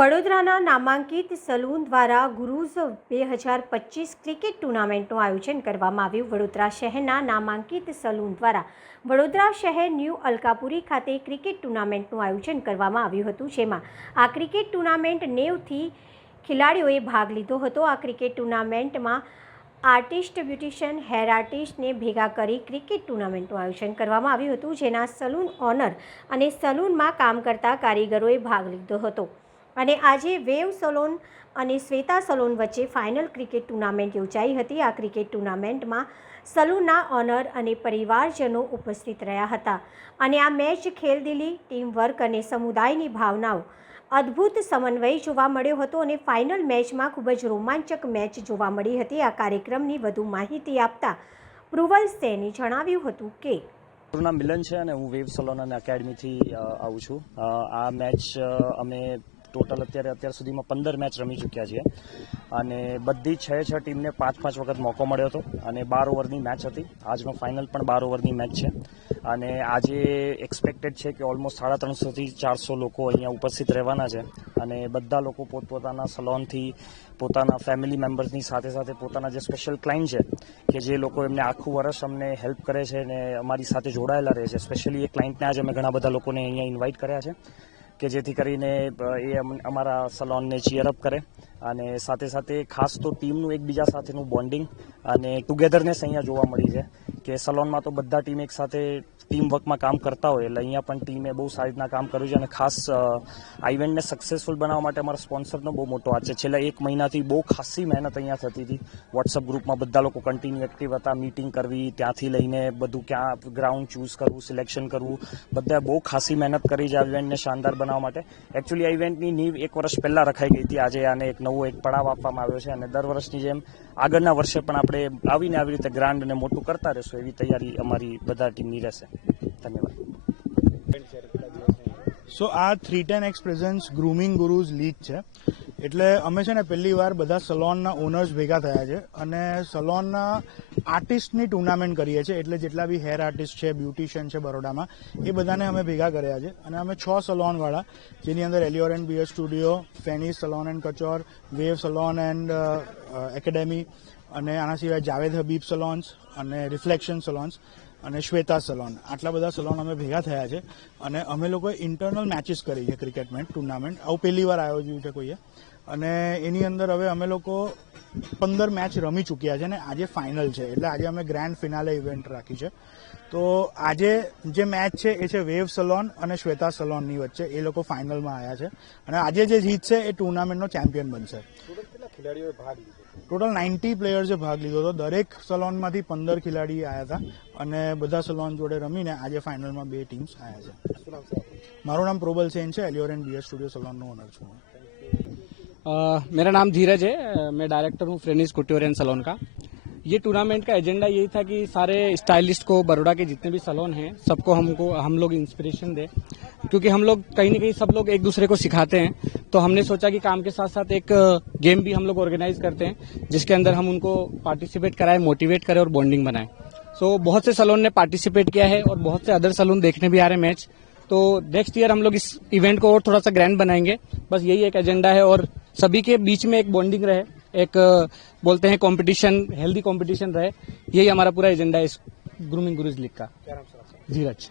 વડોદરાના નામાંકિત સલૂન દ્વારા ગુરુઝ બે હજાર પચીસ ક્રિકેટ ટુર્નામેન્ટનું આયોજન કરવામાં આવ્યું વડોદરા શહેરના નામાંકિત સલૂન દ્વારા વડોદરા શહેર ન્યૂ અલકાપુરી ખાતે ક્રિકેટ ટુર્નામેન્ટનું આયોજન કરવામાં આવ્યું હતું જેમાં આ ક્રિકેટ ટુર્નામેન્ટ નેવથી ખેલાડીઓએ ભાગ લીધો હતો આ ક્રિકેટ ટુર્નામેન્ટમાં આર્ટિસ્ટ બ્યુટિશિયન હેર આર્ટિસ્ટને ભેગા કરી ક્રિકેટ ટુર્નામેન્ટનું આયોજન કરવામાં આવ્યું હતું જેના સલૂન ઓનર અને સલૂનમાં કામ કરતા કારીગરોએ ભાગ લીધો હતો અને આજે વેવ સલોન અને શ્વેતા સલોન વચ્ચે ફાઇનલ ક્રિકેટ ટુર્નામેન્ટ યોજાઈ હતી આ ક્રિકેટ ટુર્નામેન્ટમાં સલુના ઓનર અને પરિવારજનો ઉપસ્થિત રહ્યા હતા અને આ મેચ ખેલદિલી ટીમવર્ક અને સમુદાયની ભાવનાઓ અદ્ભુત સમન્વય જોવા મળ્યો હતો અને ફાઇનલ મેચમાં ખૂબ જ રોમાંચક મેચ જોવા મળી હતી આ કાર્યક્રમની વધુ માહિતી આપતા પ્રુવલ સેને જણાવ્યું હતું કે મારું નામ મિલન છે અને હું વેવ સલોન એકેડમીથી આવું છું આ મેચ અમે ટોટલ અત્યારે અત્યાર સુધીમાં પંદર મેચ રમી ચૂક્યા છીએ અને બધી છ છ ટીમને પાંચ પાંચ વખત મોકો મળ્યો હતો અને બાર ઓવરની મેચ હતી આજનો ફાઇનલ પણ બાર ઓવરની મેચ છે અને આજે એક્સપેક્ટેડ છે કે ઓલમોસ્ટ સાડા ત્રણસોથી ચારસો લોકો અહીંયા ઉપસ્થિત રહેવાના છે અને બધા લોકો પોતપોતાના સલોનથી પોતાના ફેમિલી મેમ્બર્સની સાથે સાથે પોતાના જે સ્પેશિયલ ક્લાઇન્ટ છે કે જે લોકો એમને આખું વર્ષ અમને હેલ્પ કરે છે અને અમારી સાથે જોડાયેલા રહે છે સ્પેશિયલી એ ક્લાઇન્ટને આજે અમે ઘણા બધા લોકોને અહીંયા ઇન્વાઇટ કર્યા છે કે જેથી કરીને એ અમારા સલોનને ચીયરઅપ કરે અને સાથે સાથે ખાસ તો ટીમનું એકબીજા સાથેનું બોન્ડિંગ અને ટુગેધરનેસ અહીંયા જોવા મળી છે કે સલોનમાં તો બધા ટીમ એક સાથે ટીમ વર્કમાં કામ કરતા હોય એટલે અહીંયા પણ ટીમે બહુ સારી રીતના કામ કર્યું છે અને ખાસ આ ઇવેન્ટને સક્સેસફુલ બનાવવા માટે અમારા સ્પોન્સરનો બહુ મોટો હાથ છે છેલ્લા એક મહિનાથી બહુ ખાસી મહેનત અહીંયા થતી હતી વોટ્સઅપ ગ્રુપમાં બધા લોકો કન્ટિન્યુ એક્ટિવ હતા મીટિંગ કરવી ત્યાંથી લઈને બધું ક્યાં ગ્રાઉન્ડ ચૂઝ કરવું સિલેક્શન કરવું બધા બહુ ખાસી મહેનત કરી છે આ ઇવેન્ટને શાનદાર બનાવવા માટે એકચ્યુઅલી આ ઇવેન્ટની નીવ એક વર્ષ પહેલાં રખાઈ ગઈ હતી આજે આને એક નવો એક પડાવ આપવામાં આવ્યો છે અને દર વર્ષની જેમ આગળના વર્ષે પણ આપણે આવીને આવી રીતે ગ્રાન્ડ અને મોટું કરતા રહેશું એવી તૈયારી અમારી બધા ટીમની રહેશે ધન્યવાદ સો આ three ten expressions grooming gurus league છે એટલે અમે છે ને પહેલી વાર બધા સલોનના ઓનર્સ ભેગા થયા છે અને સલોનના આર્ટિસ્ટની ટુર્નામેન્ટ કરીએ છીએ એટલે જેટલા બી હેર આર્ટિસ્ટ છે બ્યુટિશિયન છે બરોડામાં એ બધાને અમે ભેગા કર્યા છે અને અમે છ સલોનવાળા જેની અંદર Elior and beer studio Fenny salon and કચોર wave salon and academy અને આના સિવાય જાવેદ હબીબ સલોન્સ અને રિફ્લેક્શન સલોન્સ અને શ્વેતા સલોન આટલા બધા સલોન અમે ભેગા થયા છે અને અમે લોકોએ ઇન્ટરનલ મેચિસ કરી છે ક્રિકેટ ટુર્નામેન્ટ આવું પહેલી વાર આયોજ્યું છે કોઈએ અને એની અંદર હવે અમે લોકો પંદર મેચ રમી ચૂક્યા છે ને આજે ફાઇનલ છે એટલે આજે અમે ગ્રેન્ડ ફિનાલે ઇવેન્ટ રાખી છે તો આજે જે મેચ છે એ છે વેવ સલોન અને શ્વેતા સલોનની વચ્ચે એ લોકો ફાઇનલમાં આવ્યા છે અને આજે જે જીતશે એ ટુર્નામેન્ટનો ચેમ્પિયન બનશે ખેલાડીઓએ ભાગ લીધો ટોટલ નાઇન્ટી પ્લેયર્સે ભાગ લીધો હતો દરેક સલોનમાંથી પંદર ખેલાડી આવ્યા હતા અને બધા સલોન જોડે રમીને આજે ફાઇનલમાં બે ટીમ્સ આવ્યા છે મારું નામ પ્રોબલ સેન છે એલિયોર એન્ડ બીએસ સ્ટુડિયો સલોનનો ઓનર છું आ, मेरा नाम धीरज है मैं डायरेक्टर हूँ फ्रेनिस एंड सलोन का ये टूर्नामेंट का एजेंडा यही था कि सारे स्टाइलिस्ट को बड़ोड़ा के जितने भी सलोन हैं सबको हमको हम लोग इंस्पिरेशन दें क्योंकि हम लोग कहीं ना कहीं सब लोग एक दूसरे को सिखाते हैं तो हमने सोचा कि काम के साथ साथ एक गेम भी हम लोग ऑर्गेनाइज करते हैं जिसके अंदर हम उनको पार्टिसिपेट कराएं मोटिवेट करें और बॉन्डिंग बनाएं सो so, बहुत से सलोन ने पार्टिसिपेट किया है और बहुत से अदर सलोन देखने भी आ रहे हैं मैच तो नेक्स्ट ईयर हम लोग इस इवेंट को और थोड़ा सा ग्रैंड बनाएंगे बस यही एक एजेंडा है और सभी के बीच में एक बॉन्डिंग रहे एक अ, बोलते हैं कंपटीशन हेल्दी कंपटीशन रहे यही हमारा पूरा एजेंडा है इस ग्रूमिंग गुरुज लीग का धीरज